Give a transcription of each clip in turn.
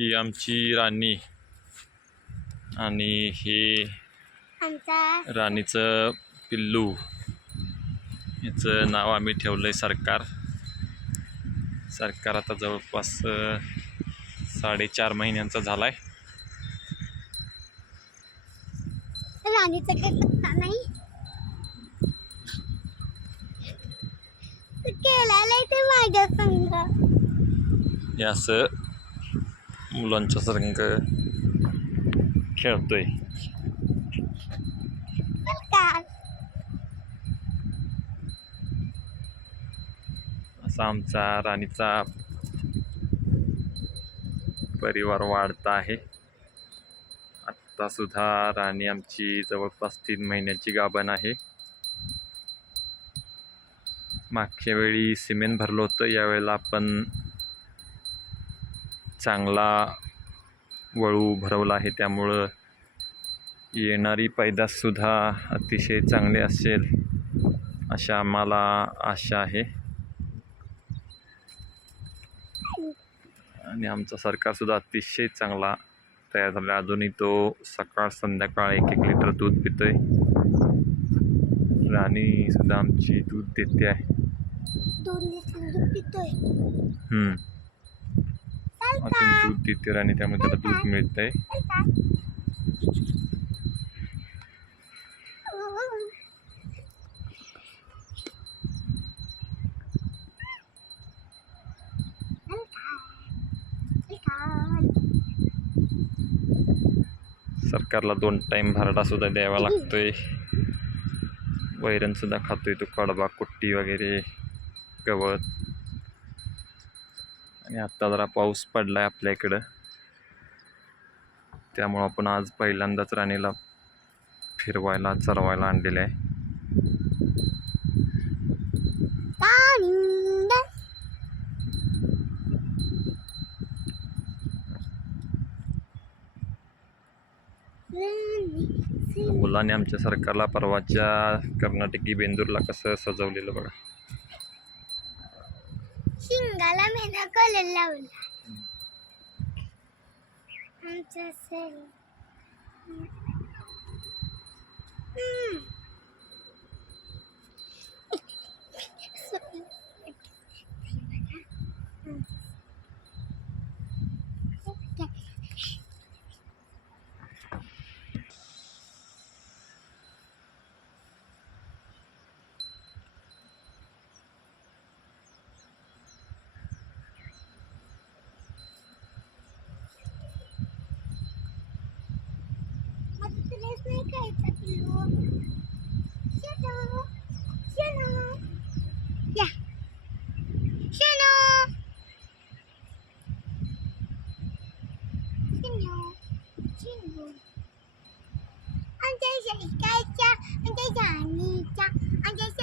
ही आमची राणी आणि हे राणीचं पिल्लू याचं नाव आम्ही ठेवलं आहे सरकार. सरकार आता जवळपास साडेचार महिन्यांचा झाला आहे राणीचा काही पत्ता नाही. तू केलेलं ते माझ्या संग. हे असं मुलांच्या संग खेळतोय. असा आमचा राणीचा परिवार वाढता आहे. आत्ता सुद्धा राणी आमची जवळपास तीन महिन्याची गाभण आहे. मागच्या वेळी सिमेंट भरलं होतं यावेळेला आपण चांगला वळू भरवला आहे. त्यामुळं येणारी पैदाससुद्धा अतिशय चांगली असेल अशा आम्हाला आशा आहे. आणि आमचा सरकारसुद्धा अतिशय चांगला तयार झाला अजूनही तो सकाळ संध्याकाळ एक एक लिटर दूध पितोय. राणी सुद्धा आमची दूध देते आहे दोन लिटर दूध पितोय हम्म. अजून दूध देते आणि त्यामुळे त्याला दूध मिळत आहे सरकारला दोन टाईम भरडा सुद्धा द्यावा लागतोय. वैरण सुद्धा खातोय तो कडबा कुट्टी वगैरे गवत. आणि आत्ता जरा पाऊस पडला आहे आपल्या इकडं. त्यामुळं आपण आज पहिल्यांदाच राणीला फिरवायला चरवायला आणलेलं आहे. मुलांनी आमच्या सरकारला परवाच्या कर्नाटकी बेंदूरला कसं सजवलेलं बघा. शिंगाला मेना कलर लावला आमचा असेल आता I'm just a little girl. I'm just a little girl. I'm just.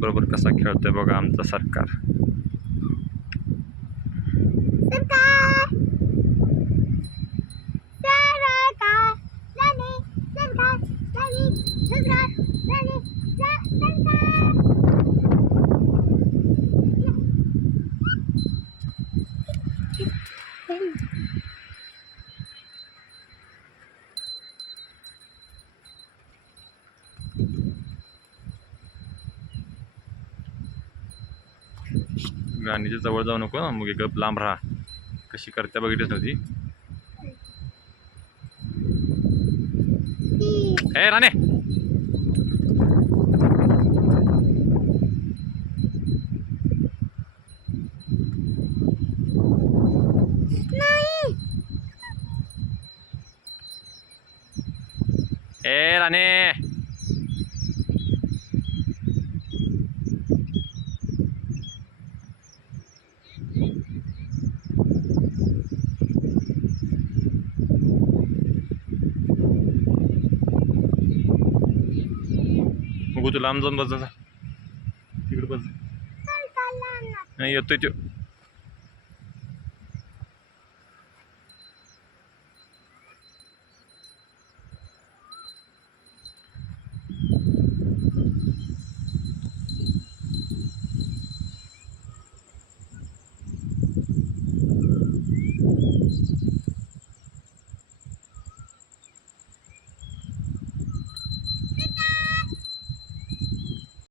बरोबर कसा खेळतोय बघा आमचं सरकार सरकार गांधीच्या जवळ जाऊ नको मग गप लांब राहा. कशी करत्या बघितलीच नव्हती. हे राणे! ए राणे! बघू तू लांब जाऊन बस जा बस नाही येतोय तो